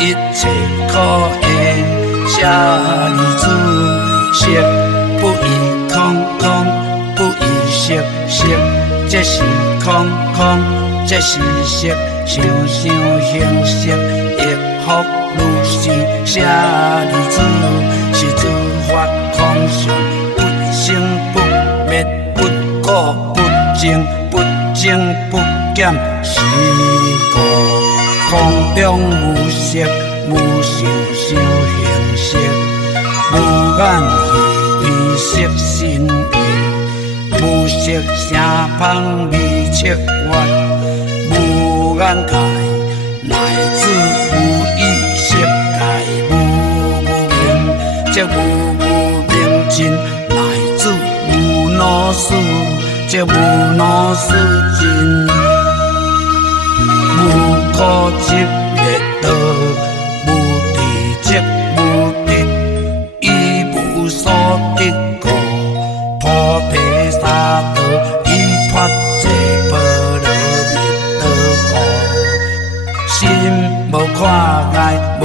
一切可会写字色不异空空，不异色色，这是空空，这是色，想想形色，亦复如是写字是诸法空相，不生不灭，不垢不净，不增不减，是故空中无色，无受想行识，无眼耳鼻舌身意，无色声香味触觉，无眼界乃至无意识界，无明，这无明尽乃至无老死，这无老死尽。无苦集灭道，无地即无地，以无所得故，菩提萨埵以发这波罗蜜多故。心无看碍，无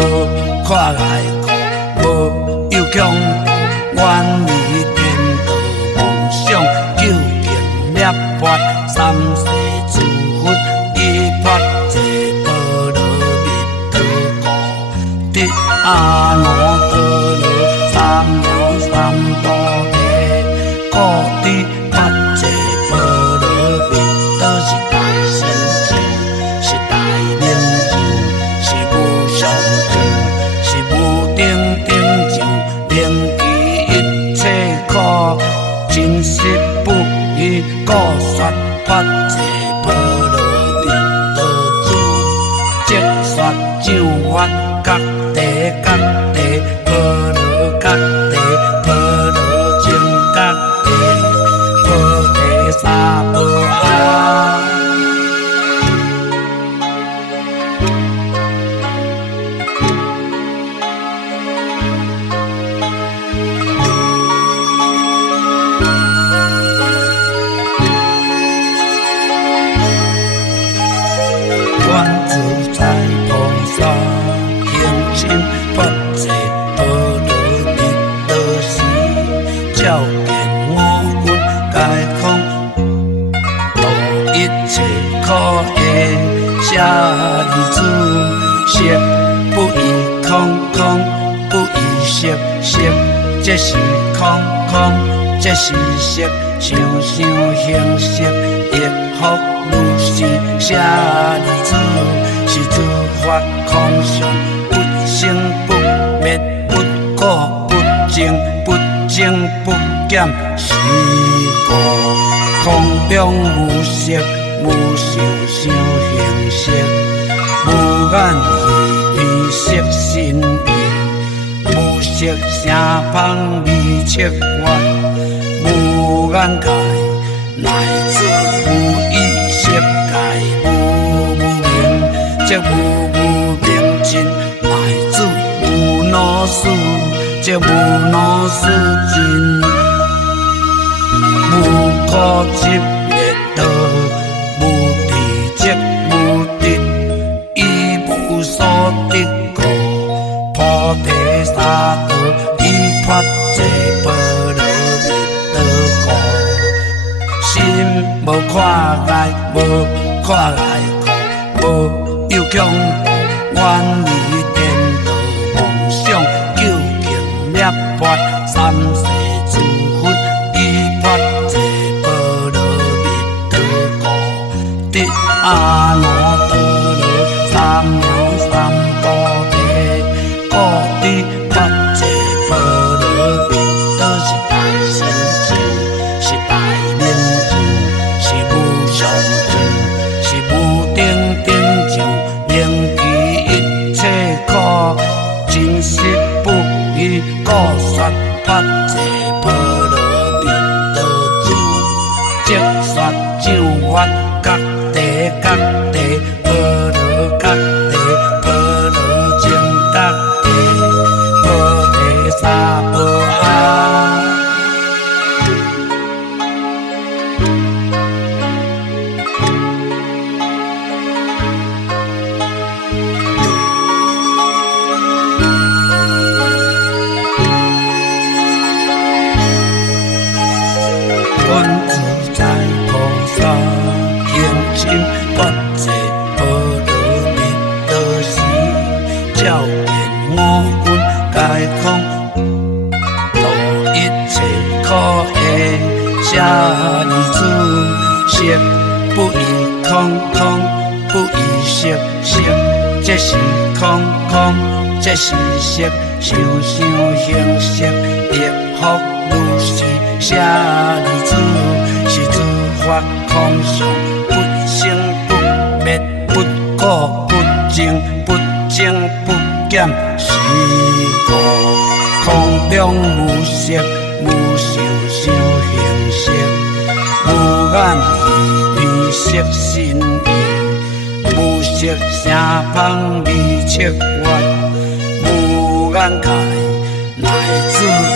看碍故，无有强愿离颠倒梦想，究竟涅槃三世诸佛以发。阿耨多罗三藐三菩提，故知发这波罗蜜多是大成就，是大明就，是无上就，是无顶顶就，令其一切苦尽实不虚，故说发这波罗蜜多咒，即说咒法各地各地波罗各地波罗僧各地菩提萨婆诃。观自在菩萨发这波罗蜜多时，照见五蕴皆空，度一切可会写字色不异空空，不异色色，这是空空，这是色，想想形色，亦复如是写字是诸法空相。生不灭，不垢不净，不增不减，是故空中无色，无受想行识，无眼耳鼻舌身意，无色声香味触觉，无眼界乃至无意识界，无明，这无明尽。老死，这无老死尽，无苦集灭道，无地即无地，以无所得故，菩提萨埵以发这波罗蜜多故。心无看碍，无看碍故，无有强愿离颠倒。究竟涅槃三世诸佛以发这波罗蜜多故，得阿耨多罗三藐三菩提，故知发这波罗蜜多是大成就，是大明就，是无上就，是无顶顶就，令其一切苦尽实不虚，故说发这波罗蜜多咒，即说咒法各地各地波罗各地波罗僧各地菩提萨婆诃。照见五蕴皆空，度一切苦厄舍利子，色不异空，空不异色，色即是空，空即是色，受想行识，亦复如是。舍利子，是诸法空相，不生不灭，不垢不净，不增不减，是故空中无色，无受想行识，无眼耳鼻舌身意，无色声香味触觉，无眼界，乃至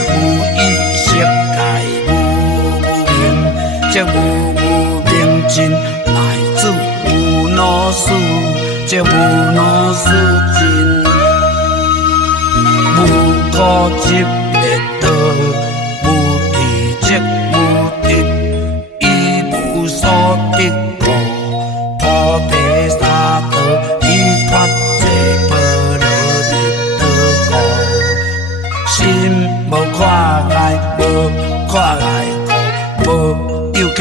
无意识界，无明，即无明尽，乃至无老死，即无老死尽，无苦集灭道，无地即无地，以无所得故，菩提萨埵以发这般若蜜多故，心无看碍，无看碍故，无有恐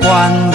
怖，愿意。